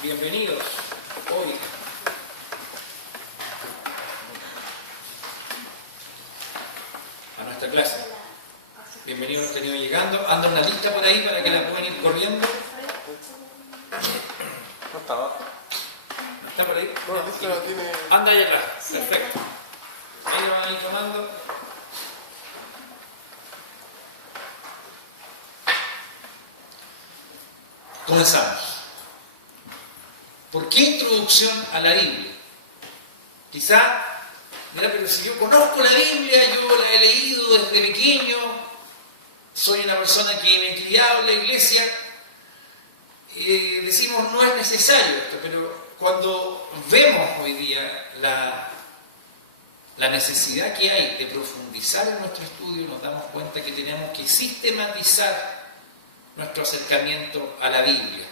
Bienvenidos hoy a nuestra clase. Bienvenidos los que han ido llegando. Anda una lista por ahí para que la puedan ir corriendo. No estaba. ¿No está por ahí? No, la lista la tiene. Anda allá atrás. Perfecto. Ahí lo van a ir tomando. Comenzamos. ¿Por qué introducción a la Biblia? Quizá, mira, pero si yo conozco la Biblia, yo la he leído desde pequeño, soy una persona que me he criado en la iglesia, decimos no es necesario esto, pero cuando vemos hoy día la necesidad que hay de profundizar en nuestro estudio, nos damos cuenta que tenemos que sistematizar nuestro acercamiento a la Biblia,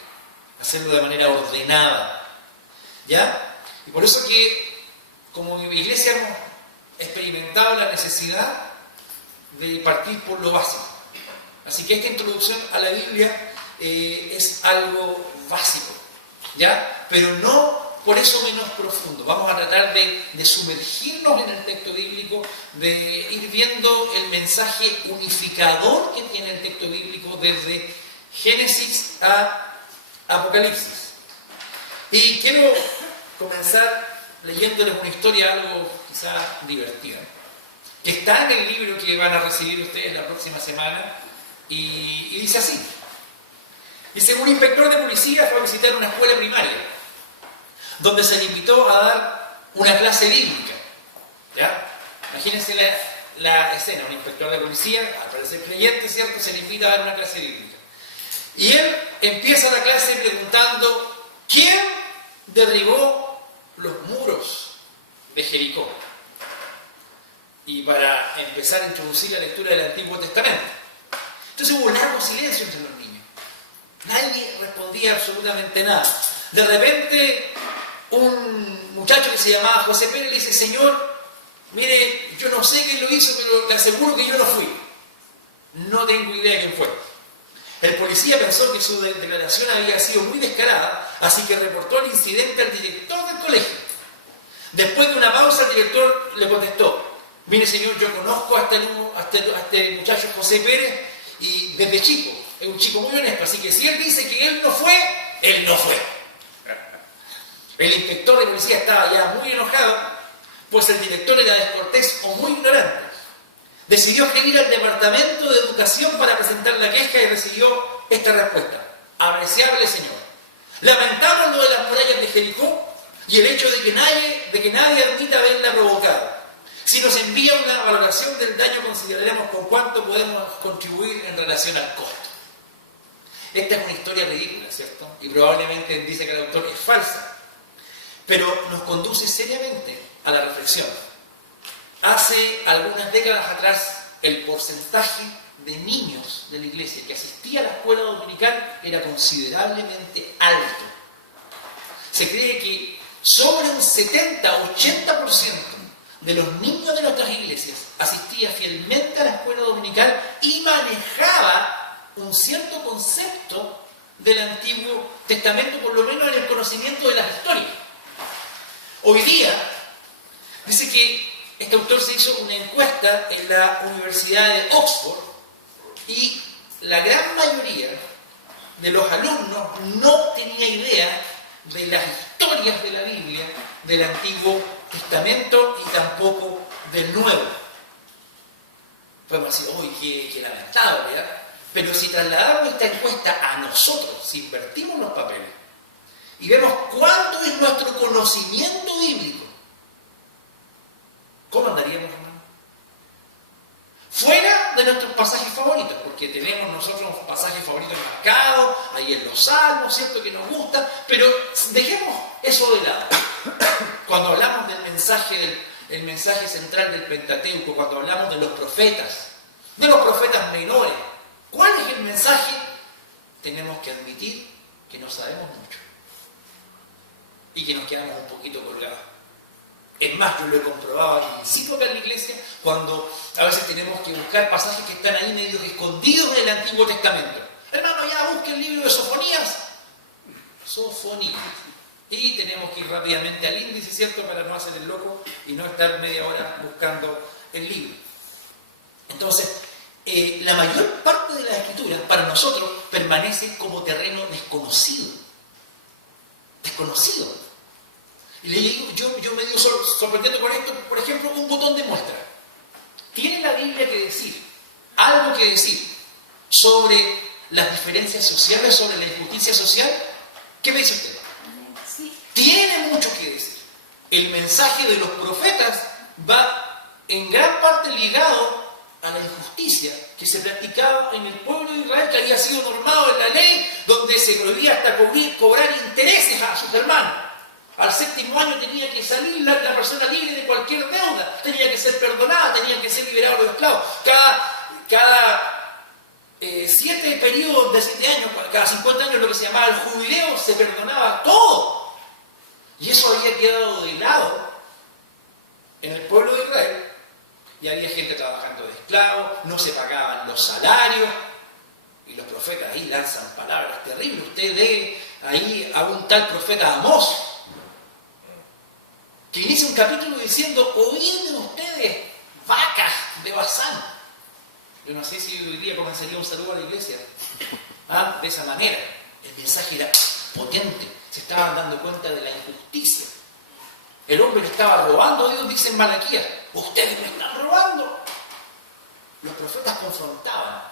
hacerlo de manera ordenada, ¿ya? Y por eso que como iglesia hemos experimentado la necesidad de partir por lo básico. Así que esta introducción a la Biblia es algo básico, ¿ya? Pero no por eso menos profundo. Vamos a tratar de sumergirnos en el texto bíblico, de ir viendo el mensaje unificador que tiene el texto bíblico desde Génesis a Apocalipsis. Y quiero comenzar leyéndoles una historia algo quizá divertida, que está en el libro que van a recibir ustedes la próxima semana, y dice así. Dice: un inspector de policía fue a visitar una escuela primaria, donde se le invitó a dar una clase bíblica. ¿Ya? Imagínense la escena, un inspector de policía, al parecer creyente, ¿cierto?, se le invita a dar una clase bíblica. Y él empieza la clase preguntando: ¿quién derribó los muros de Jericó? Y para empezar a introducir la lectura del Antiguo Testamento. Entonces hubo un largo silencio entre los niños. Nadie respondía absolutamente nada. De repente, un muchacho que se llamaba José Pérez le dice: señor, mire, yo no sé quién lo hizo, pero le aseguro que yo no fui. No tengo idea de quién fue. El policía pensó que su declaración había sido muy descarada, así que reportó el incidente al director del colegio. Después de una pausa, el director le contestó: mire señor, yo conozco a este muchacho José Pérez, y desde chico, es un chico muy honesto, así que si él dice que él no fue, él no fue. El inspector de policía estaba ya muy enojado, pues el director era descortés o muy ignorante. Decidió escribir al Departamento de Educación para presentar la queja y recibió esta respuesta: apreciable señor, lamentamos lo de las murallas de Jericó y el hecho de que nadie admita haberla provocado. Si nos envía una valoración del daño, consideraremos con cuánto podemos contribuir en relación al costo. Esta es una historia ridícula, ¿cierto? Y probablemente dice que el autor es falsa, pero nos conduce seriamente a la reflexión. Hace algunas décadas atrás, el porcentaje de niños de la iglesia que asistía a la escuela dominical era considerablemente alto. Se cree que sobre un 70-80% de los niños de nuestras iglesias asistía fielmente a la escuela dominical y manejaba un cierto concepto del Antiguo Testamento, por lo menos en el conocimiento de las historias. Hoy día, dice que este autor se hizo una encuesta en la Universidad de Oxford y la gran mayoría de los alumnos no tenía idea de las historias de la Biblia, del Antiguo Testamento y tampoco del Nuevo. Podemos decir: uy, qué lamentable, ¿verdad? Pero si trasladamos esta encuesta a nosotros, si invertimos los papeles y vemos cuánto es nuestro conocimiento bíblico, ¿cómo andaríamos, hermano? Fuera de nuestros pasajes favoritos, porque tenemos nosotros pasajes favoritos marcados, ahí en los Salmos, ¿cierto?, que nos gustan, pero dejemos eso de lado. Cuando hablamos del mensaje, el mensaje central del Pentateuco, cuando hablamos de los profetas menores, ¿cuál es el mensaje? Tenemos que admitir que no sabemos mucho y que nos quedamos un poquito colgados. Es más, yo lo he comprobado al principio acá en la iglesia, cuando a veces tenemos que buscar pasajes que están ahí medio escondidos en el Antiguo Testamento. Hermano, ya busque el libro de Sofonías. saxofonía. Y tenemos que ir rápidamente al índice, ¿cierto?, para no hacer el loco y no estar media hora buscando el libro. Entonces, la mayor parte de las escrituras para nosotros permanece como terreno desconocido. Desconocido. Y le digo, yo me digo sorprendiendo con esto, por ejemplo, un botón de muestra. ¿Tiene la Biblia que decir, algo que decir sobre las diferencias sociales, sobre la injusticia social? ¿Qué me dice usted? Sí. Tiene mucho que decir. El mensaje de los profetas va en gran parte ligado a la injusticia que se practicaba en el pueblo de Israel, que había sido normado en la ley, donde se prohibía hasta cobrar intereses a sus hermanos. Al 7º año tenía que salir la persona libre de cualquier deuda, tenía que ser perdonada, tenía que ser liberado los esclavos. Cada 7 periodos de 7 años, cada 50 años, lo que se llamaba el jubileo, se perdonaba todo. Y eso había quedado de lado en el pueblo de Israel. Y había gente trabajando de esclavos, no se pagaban los salarios, y los profetas ahí lanzan palabras terribles. Usted lee ahí a un tal profeta Amós, que inicia un capítulo diciendo: oídme ustedes, vacas de Basán. Yo no sé si hoy día comenzaría un saludo a la iglesia de esa manera. El mensaje era potente, se estaban dando cuenta de la injusticia. El hombre le estaba robando a Dios, dice en Malaquías: ustedes me están robando. Los profetas confrontaban.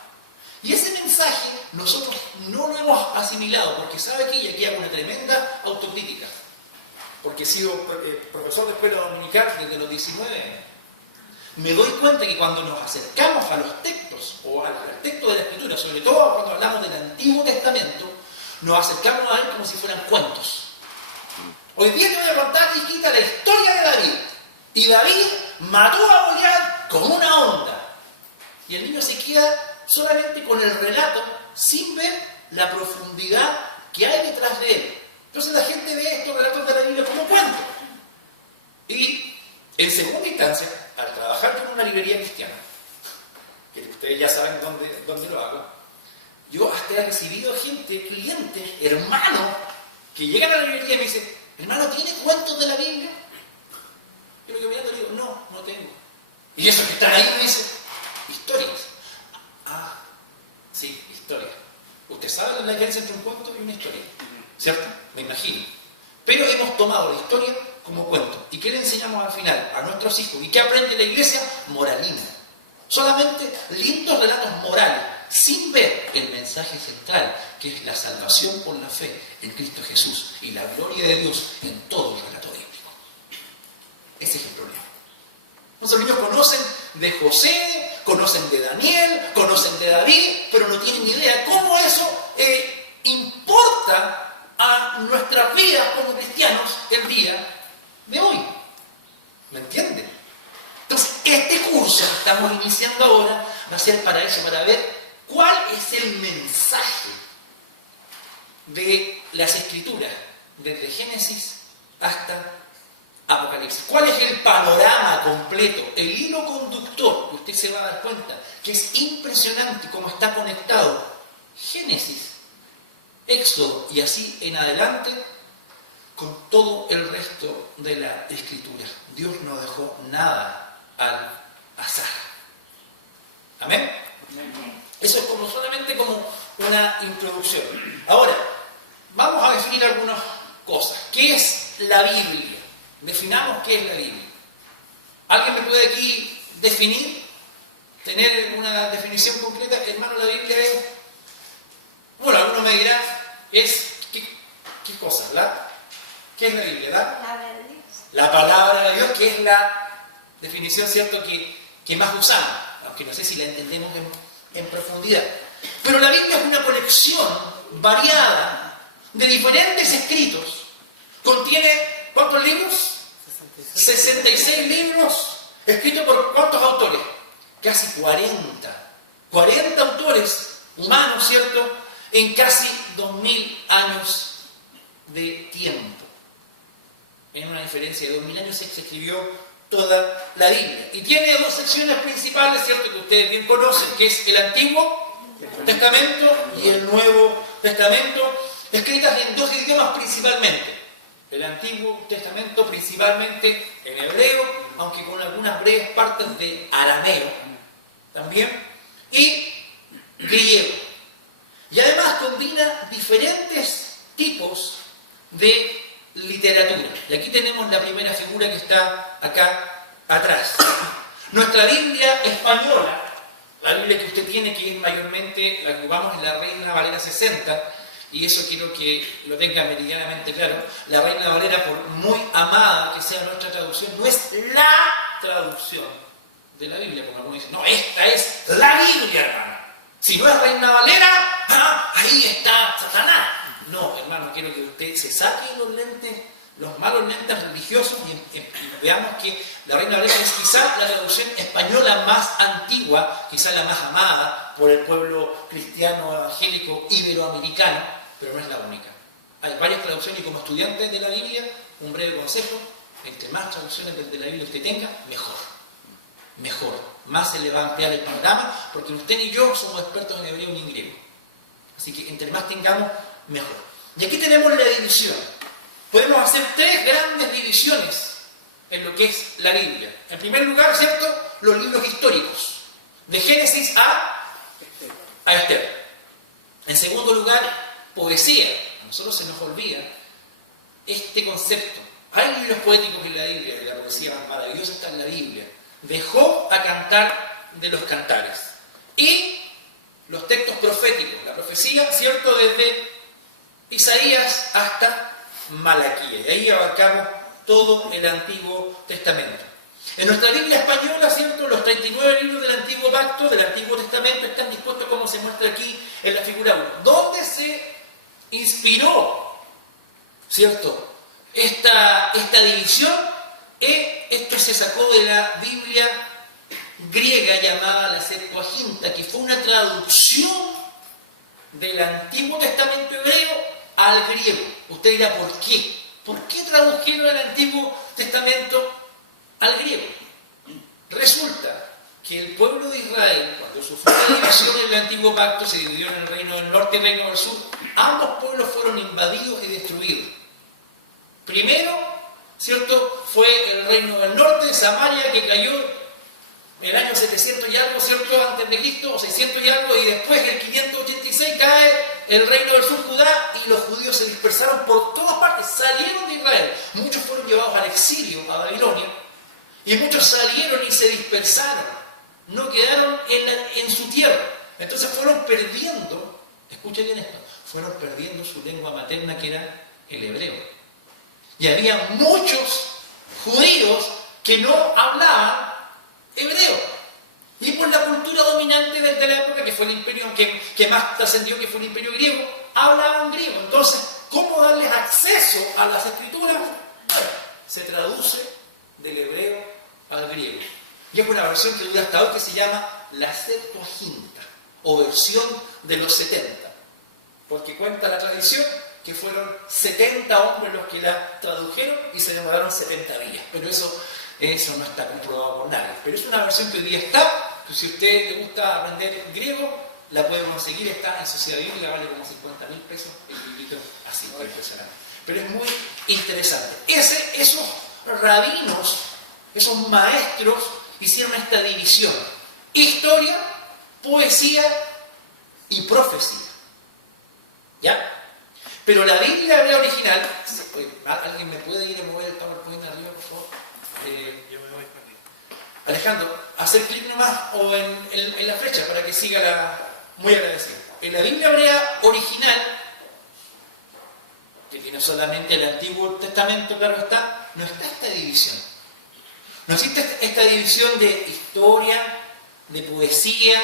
Y ese mensaje nosotros no lo hemos asimilado, porque sabe que, y aquí hago una tremenda autocrítica, porque he sido profesor de escuela dominical desde los 19 años. Me doy cuenta que cuando nos acercamos a los textos, o al texto de la Escritura, sobre todo cuando hablamos del Antiguo Testamento, nos acercamos a él como si fueran cuentos. Hoy día te voy a contar, hijita, la historia de David. Y David mató a Goliat con una onda. Y el niño se queda solamente con el relato, sin ver la profundidad que hay detrás de él. Entonces la gente ve estos relatos de la Biblia como cuentos. Y en segunda instancia, al trabajar con una librería cristiana, que ustedes ya saben dónde lo hago, yo hasta he recibido gente, clientes, hermanos, que llegan a la librería y me dicen: hermano, ¿tiene cuentos de la Biblia? Yo me quedo mirando y digo: no tengo. Y esos que están ahí me dicen: historias. Ah, sí, historias. Usted sabe la diferencia entre un cuento y una historia, ¿cierto? Me imagino. Pero hemos tomado la historia como cuento. ¿Y qué le enseñamos al final a nuestros hijos? ¿Y qué aprende la iglesia? Moralina. Solamente lindos relatos morales, sin ver el mensaje central, que es la salvación por la fe en Cristo Jesús y la gloria de Dios en todo el relato bíblico. Ese es el problema. Los niños conocen de José, conocen de Daniel, conocen de David, pero no tienen ni idea cómo eso importa a nuestras vidas como cristianos el día de hoy. ¿Me entienden? Entonces, este curso que estamos iniciando ahora va a ser para eso, para ver cuál es el mensaje de las Escrituras, desde Génesis hasta Apocalipsis. ¿Cuál es el panorama completo, el hilo conductor, que usted se va a dar cuenta que es impresionante cómo está conectado Génesis, Éxodo y así en adelante con todo el resto de la Escritura? Dios no dejó nada al azar. ¿Amén? Eso es solamente como una introducción. Ahora, vamos a definir algunas cosas. ¿Qué es la Biblia? Definamos qué es la Biblia. ¿Alguien me puede aquí definir? ¿Tener una definición concreta? Hermano, la Biblia es... Bueno, algunos me dirán, es... ¿Qué cosa? ¿Qué es la Biblia? La palabra de Dios. La palabra de Dios, que es la definición, ¿cierto?, que más usamos, aunque no sé si la entendemos en profundidad. Pero la Biblia es una colección variada de diferentes escritos. Contiene, ¿cuántos libros? 66 libros. ¿Escritos por cuántos autores? Casi 40. 40 autores humanos, ¿cierto?, en casi 2000 años de tiempo. En una diferencia de 2000 años se escribió toda la Biblia. Y tiene dos secciones principales, ¿cierto?, que ustedes bien conocen, que es el Antiguo Testamento y el Nuevo Testamento. escritas en dos idiomas principalmente. El Antiguo Testamento principalmente en hebreo, aunque con algunas breves partes de arameo también, y griego. Y además combina diferentes tipos de literatura. Y aquí tenemos la primera figura que está acá atrás. Nuestra Biblia española, la Biblia que usted tiene, que es mayormente la que ocupamos en la Reina Valera 60, y eso quiero que lo tenga meridianamente claro, la Reina Valera, por muy amada que sea nuestra traducción, no es la traducción de la Biblia, como algunos dicen, no, esta es la Biblia, hermano. Si no es Reina Valera, ahí está Satanás. No, hermano, quiero que usted se saque los lentes, los malos lentes religiosos, y veamos que la Reina Valera es quizá la traducción española más antigua, quizá la más amada por el pueblo cristiano evangélico iberoamericano, pero no es la única. Hay varias traducciones, y como estudiante de la Biblia, un breve consejo: entre más traducciones de la Biblia usted tenga, mejor. Mejor. Más se le va a ampliar el panorama, porque usted y yo somos expertos en hebreo y en griego. Así que entre más tengamos, mejor. Y aquí tenemos la división. Podemos hacer tres grandes divisiones en lo que es la Biblia. En primer lugar, ¿cierto?, los libros históricos, de Génesis a Esther. En segundo lugar, poesía. A nosotros se nos olvida este concepto. Hay libros poéticos en la Biblia, y la poesía más maravillosa está en la Biblia. De Job a Cantar de los Cantares. Y los textos proféticos, la profecía, ¿cierto?, desde Isaías hasta Malaquías. Y ahí abarcamos todo el Antiguo Testamento. En nuestra Biblia española, ¿cierto?, los 39 libros del Antiguo Pacto, del Antiguo Testamento, están dispuestos como se muestra aquí en la figura 1. ¿Dónde se inspiró, ¿cierto?, esta división? Esto se sacó de la Biblia griega llamada la Septuaginta, que fue una traducción del Antiguo Testamento hebreo al griego. Usted dirá, ¿por qué? ¿Por qué tradujeron el Antiguo Testamento al griego? Resulta que el pueblo de Israel, cuando sufrió la división en el Antiguo Pacto, se dividió en el reino del norte y el reino del sur. Ambos pueblos fueron invadidos y destruidos. Primero, ¿cierto?, fue el reino del norte, Samaria, que cayó en el año 700 y algo, ¿cierto?, antes de Cristo, o 600 y algo, y después en el 586 cae el reino del sur, Judá, y los judíos se dispersaron por todas partes, salieron de Israel. Muchos fueron llevados al exilio, a Babilonia, y muchos salieron y se dispersaron, no quedaron en su tierra. Entonces fueron perdiendo, escuchen bien esto, fueron perdiendo su lengua materna, que era el hebreo. Y había muchos judíos que no hablaban hebreo. Y por la cultura dominante de la época, que fue el imperio que más trascendió, que fue el imperio griego, hablaban griego. Entonces, ¿cómo darles acceso a las escrituras? Bueno, se traduce del hebreo al griego. Y es una versión que dura hasta hoy, que se llama la Septuaginta, o versión de los 70. Porque cuenta la tradición que fueron 70 hombres los que la tradujeron y se demoraron 70 días. Pero eso no está comprobado por nadie. Pero es una versión que hoy día está, que si a usted le gusta aprender griego, la puede conseguir, está en Sociedad Bíblica, vale como 50.000 pesos el librito, así, impresionante. Pero es muy interesante. Esos rabinos, esos maestros, hicieron esta división: historia, poesía y profecía. ¿Ya? Pero la Biblia hebrea original, ¿alguien me puede ir a mover el PowerPoint arriba, por favor? Yo me voy para arriba. Alejandro, hacer clic nomás o en la flecha para que siga muy agradecido. En la Biblia hebrea original, que tiene solamente el Antiguo Testamento, claro está, no está esta división. No existe esta división de historia, de poesía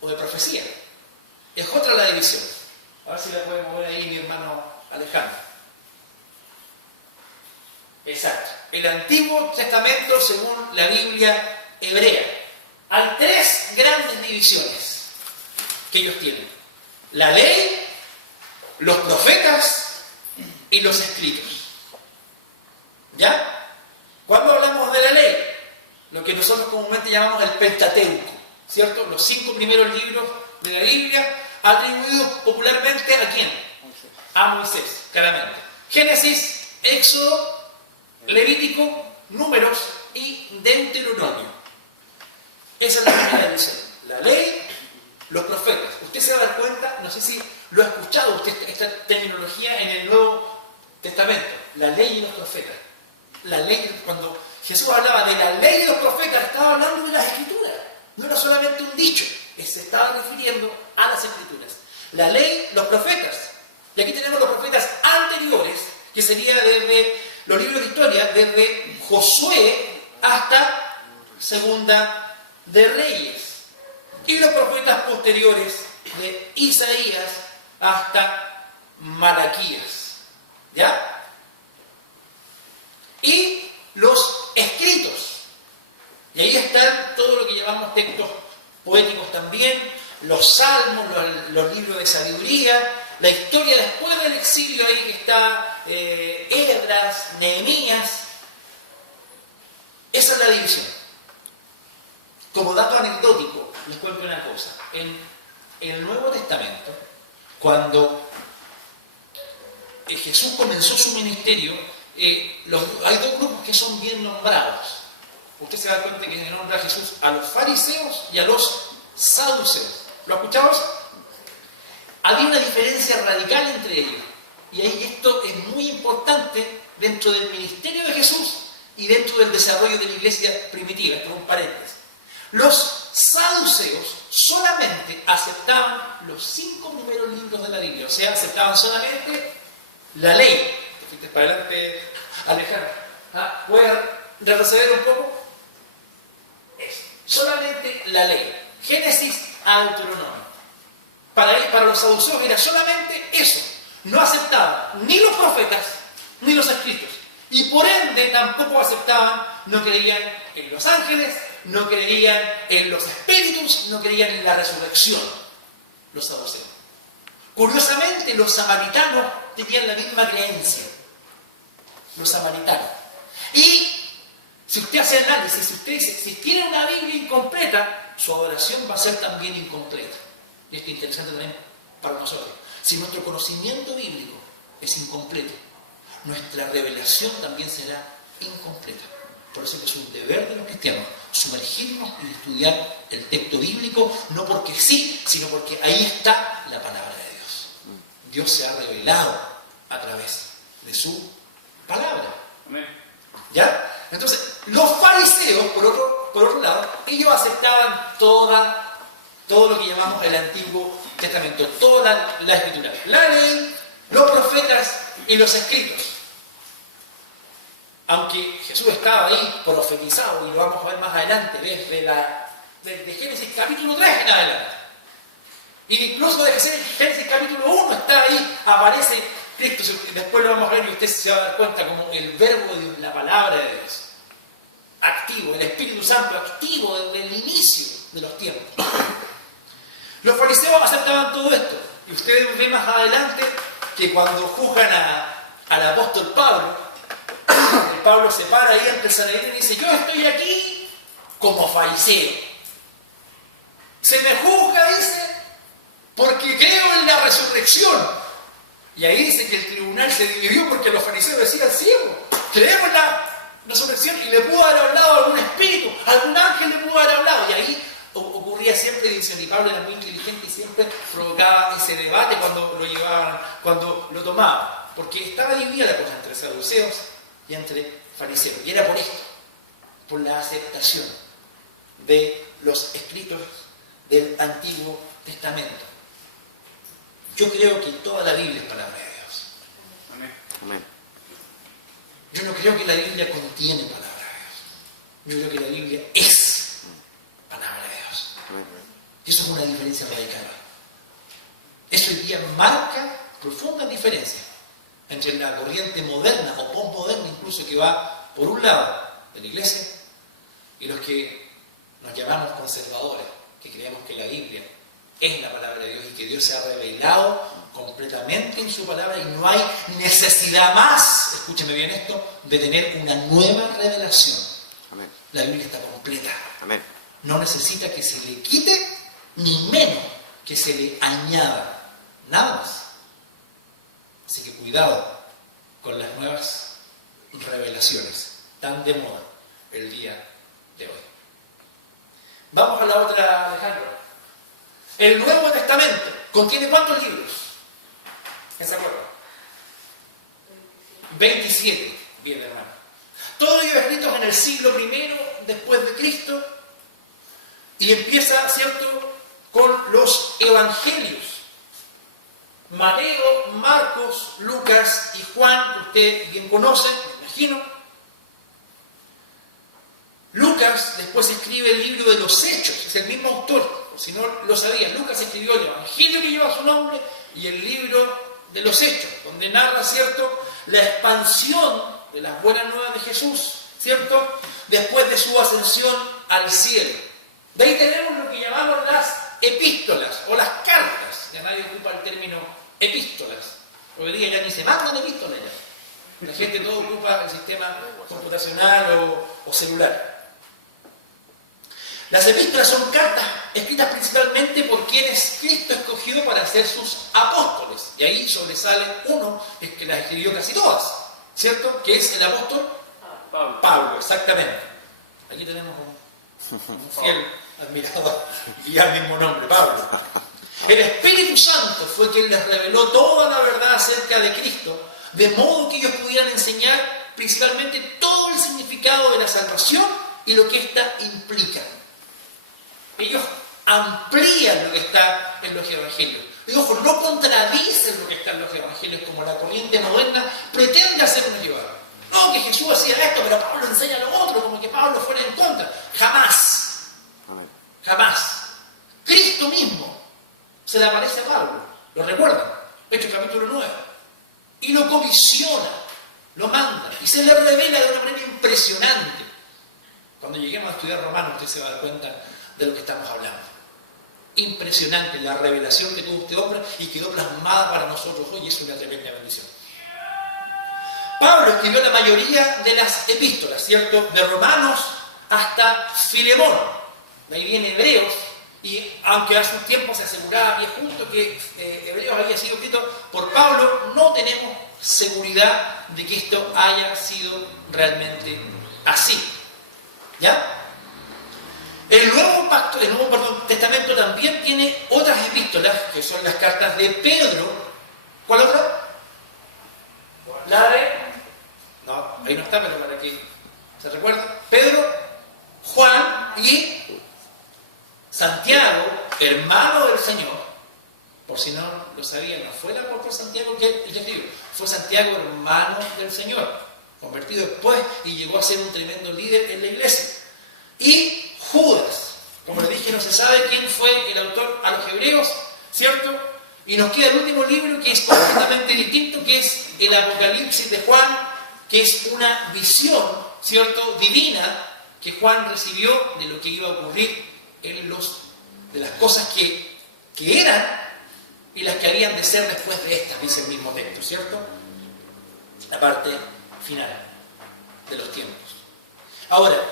o de profecía. Es otra la división. A ver si la puede mover ahí mi hermano Alejandro. Exacto. El Antiguo Testamento, según la Biblia hebrea, hay tres grandes divisiones que ellos tienen: la ley, los profetas y los escritos. ¿Ya? Cuando hablamos de la ley, lo que nosotros comúnmente llamamos el Pentateuco, ¿cierto? Los 5 primeros libros de la Biblia, atribuidos popularmente ¿a quién? a Moisés, claramente. Génesis, Éxodo, Levítico, Números y Deuteronomio. Esa es la primera división. La ley, los profetas. Usted se va a dar cuenta, no sé si lo ha escuchado usted, esta terminología en el Nuevo Testamento. La ley y los profetas. La ley, cuando Jesús hablaba de la ley y los profetas, estaba hablando de las Escrituras. No era solamente un dicho, se estaba refiriendo a las Escrituras. La ley, los profetas. Y aquí tenemos los profetas anteriores, que sería desde los libros de historia, desde Josué hasta Segunda de Reyes. Y los profetas posteriores, de Isaías hasta Malaquías. ¿Ya? Y los escritos. Y ahí están todo lo que llamamos textos poéticos también, los salmos, los libros de sabiduría, la historia después del exilio, ahí que está Esdras, Nehemías. Esa es la división. Como dato anecdótico, les cuento una cosa. En el Nuevo Testamento, cuando Jesús comenzó su ministerio, hay dos grupos que son bien nombrados. Usted se da cuenta que se nombra a Jesús a los fariseos y a los saduceos. ¿Lo escuchamos? Había una diferencia radical entre ellos. Y ahí esto es muy importante dentro del ministerio de Jesús y dentro del desarrollo de la iglesia primitiva. Esto es un paréntesis. Los saduceos solamente aceptaban los 5 primeros libros de la Biblia. O sea, aceptaban solamente la ley. ¿Te fuiste para adelante, Alejandro? ¿Voy a retroceder un poco? Solamente la ley. Génesis a Deuteronomio. Para los saduceos era solamente eso. No aceptaban ni los profetas ni los escritos. Y por ende tampoco aceptaban, no creían en los ángeles, no creían en los espíritus, no creían en la resurrección. Los saduceos. Curiosamente, los samaritanos tenían la misma creencia. Los samaritanos. Y si usted hace análisis, si usted dice, si tiene una Biblia incompleta, su adoración va a ser también incompleta. Y esto es interesante también para nosotros. Si nuestro conocimiento bíblico es incompleto, nuestra revelación también será incompleta. Por eso es un deber de los cristianos sumergirnos y estudiar el texto bíblico, no porque sí, sino porque ahí está la palabra de Dios. Dios se ha revelado a través de su palabra. ¿Ya? Entonces, los fariseos, por otro lado, ellos aceptaban todo lo que llamamos el Antiguo Testamento, toda la Escritura, la ley, los profetas y los escritos. Aunque Jesús estaba ahí profetizado, y lo vamos a ver más adelante, desde Génesis capítulo 3 en adelante. Y incluso desde Génesis capítulo 1 está ahí, aparece Cristo. Después lo vamos a ver y usted se va a dar cuenta como el verbo de Dios, la palabra de Dios. Activo, el Espíritu Santo activo desde el inicio de los tiempos. Los fariseos aceptaban todo esto. Y ustedes ven más adelante que cuando juzgan al apóstol Pablo se para ahí ante el Sanedrín y dice: yo estoy aquí como fariseo. Se me juzga, dice, porque creo en la resurrección. Y ahí dice que el tribunal se dividió porque los fariseos decían: ciego, creemos en la resurrección, y le pudo haber hablado a algún espíritu, algún ángel le pudo haber hablado. Y ahí ocurría siempre división, y Pablo era muy inteligente y siempre provocaba ese debate cuando lo tomaban, porque estaba dividida la cosa entre saduceos y entre fariseos, y era por esto, por la aceptación de los escritos del Antiguo Testamento. Yo creo que toda la Biblia es palabra de Dios. Amén. Yo no creo que la Biblia contiene palabra de Dios. Yo creo que la Biblia es palabra de Dios. Y eso es una diferencia radical. Eso hoy día marca profundas diferencias entre la corriente moderna o postmoderna, incluso, que va por un lado de la iglesia, y los que nos llamamos conservadores, que creemos que la Biblia es la palabra de Dios y que Dios se ha revelado completamente en su palabra y no hay necesidad más, escúcheme bien esto, de tener una nueva revelación. Amén. La Biblia está completa. Amén. No necesita que se le quite ni menos que se le añada. Nada más. Así que cuidado con las nuevas revelaciones, tan de moda el día de hoy. Vamos a la otra, Alejandro. El Nuevo Testamento contiene ¿cuántos libros? ¿Quién se acuerda? 27. Bien, hermano. Todos ellos escritos en el siglo I después de Cristo, y empieza, ¿cierto?, con los evangelios. Mateo, Marcos, Lucas y Juan, que usted bien conoce, me imagino. Lucas después escribe el libro de los Hechos, es el mismo autor, si no lo sabían. Lucas escribió el evangelio que lleva su nombre y el libro de los Hechos, donde narra, ¿cierto?, la expansión de las buenas nuevas de Jesús, ¿cierto?, después de su ascensión al cielo. De ahí tenemos lo que llamamos las epístolas o las cartas. Ya nadie ocupa el término epístolas. Hoy día ya ni se mandan epístolas ya. La gente todo ocupa el sistema computacional o celular. Las epístolas son cartas escritas principalmente por quienes Cristo escogió para ser sus apóstoles. Y ahí sobresale uno, es que las escribió casi todas, ¿cierto? Que es el apóstol Pablo, exactamente. Aquí tenemos un fiel admirador y al mismo nombre, Pablo. El Espíritu Santo fue quien les reveló toda la verdad acerca de Cristo, de modo que ellos pudieran enseñar principalmente todo el significado de la salvación y lo que ésta implica. Ellos amplían lo que está en los evangelios. Y ojo, no contradicen lo que está en los evangelios como la corriente moderna pretende hacernos llevar. No, que Jesús hacía esto, pero Pablo enseña lo otro, como que Pablo fuera en contra. Jamás. Jamás. Cristo mismo se le aparece a Pablo. ¿Lo recuerdan? Hechos capítulo 9. Y lo comisiona, lo manda, y se le revela de una manera impresionante. Cuando lleguemos a estudiar Romanos, usted se va a dar cuenta de lo que estamos hablando. Impresionante la revelación que tuvo este hombre y quedó plasmada para nosotros hoy, y es una tremenda bendición. Pablo escribió la mayoría de las epístolas, ¿cierto? De Romanos hasta Filemón. De ahí viene Hebreos, y aunque hace un tiempo se aseguraba bien justo que Hebreos había sido escrito por Pablo, no tenemos seguridad de que esto haya sido realmente así. ¿Ya? El Nuevo Testamento también tiene otras epístolas, que son las cartas de Pedro. ¿Cuál otra? La de... No, ahí no está, pero para que se recuerde. Pedro, Juan y Santiago, hermano del Señor. Por si no lo sabían, no fue el apóstol Santiago que escribió, fue Santiago, hermano del Señor, convertido después y llegó a ser un tremendo líder en la iglesia. Y Judas, como le dije, no se sabe quién fue el autor a los hebreos, ¿cierto? Y nos queda el último libro que es completamente distinto, que es el Apocalipsis de Juan, que es una visión, ¿cierto?, divina que Juan recibió de lo que iba a ocurrir de las cosas que eran y las que habían de ser después de estas, dice el mismo texto, ¿cierto? La parte final de los tiempos. Ahora,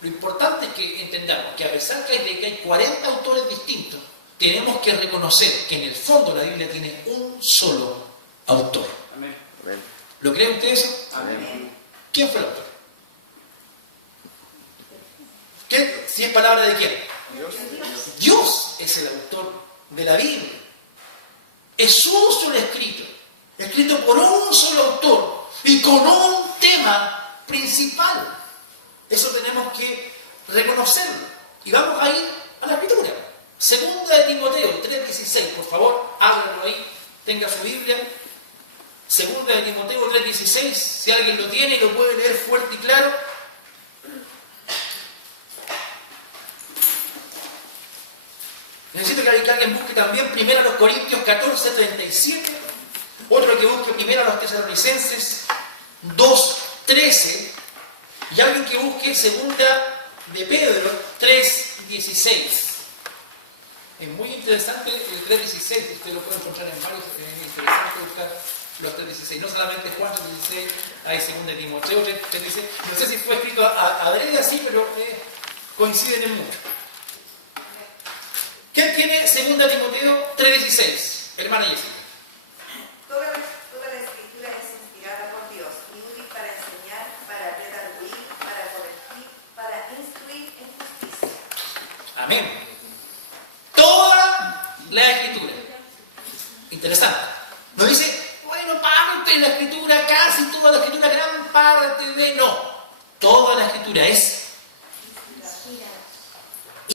lo importante es que entendamos que a pesar de que hay 40 autores distintos, tenemos que reconocer que en el fondo la Biblia tiene un solo autor. Amén. ¿Lo creen ustedes eso? Amén. ¿Quién fue el autor? Si es palabra de quién? Dios es el autor de la Biblia. Es un solo escrito por un solo autor y con un tema principal. Eso tenemos que reconocerlo. Y vamos a ir a la escritura. Segunda de Timoteo 3:16, por favor, ábralo ahí, tenga su Biblia. Segunda de Timoteo 3:16, si alguien lo tiene y lo puede leer fuerte y claro. Necesito que alguien busque también 1 Corintios 14:37, otro que busque 1 Tesalonicenses 2:13 y alguien que busque 2 de Pedro 3:16. Es muy interesante el 3:16, usted lo puede encontrar en varios, es interesante buscar los 3:16, no solamente Juan 3:16, hay 2 de Timoteo 3:16, no sé si fue escrito adrede así, pero coinciden en mucho. ¿Quién tiene 2 Timoteo 3:16? Hermana Jessica. Toda Amén. Toda la Escritura. Interesante. No dice, bueno, parte de la Escritura, casi toda la Escritura, gran parte de... No. Toda la Escritura es